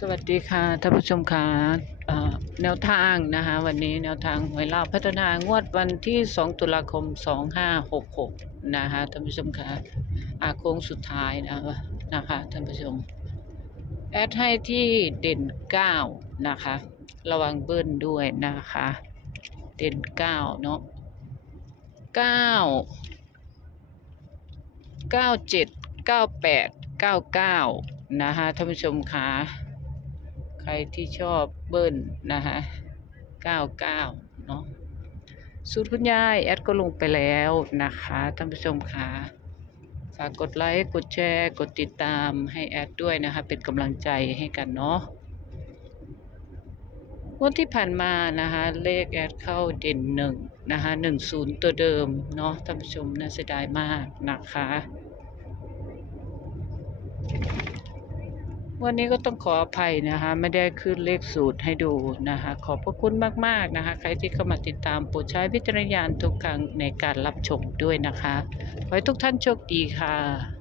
สวัสดีค่ะท่านผู้ชมค่ะแนวทางนะคะวันนี้แนวทางหวยลาภพัฒนางวดวันที่ 2 ตุลาคม 2566 นะคะท่านผู้ชมค่ะอาโค้งสุดท้ายนะคะนะคะท่านผู้ชม แอดให้ที่เด่น 9 นะคะ ระวังเบิ้ลด้วยนะคะ เด่น 9 เนาะ9 97 98 99 นะคะท่านผู้ชมค่ะ รที่ชอบเบิ้ลนะคะ99เนาะสูตรคุณยายแอดก็ลงไปแล้วนะคะท่านผู้ชมค่ะฝากกดไลค์กดแชร์ กดติดตามให้แอดด้วยนะคะ เป็นกำลังใจให้กันเนาะวันที่ผ่านมานะคะ เลขแอดเข้าเด่นหนึ่งนะคะหนึ่งศูนย์ตัวเดิมเนาะท่านผู้ชมน่าเสียดายมากนะคะ วันนี้ก็ต้องขออภัยนะคะ ไม่ได้ขึ้นเลขสูตรให้ดูนะคะ ขอบพระคุณมากๆนะคะ ใครที่เข้ามาติดตามโปรดใช้วิจารณญาณทุกครั้งในการรับชมด้วยนะคะ ขอให้ทุกท่านโชคดีค่ะ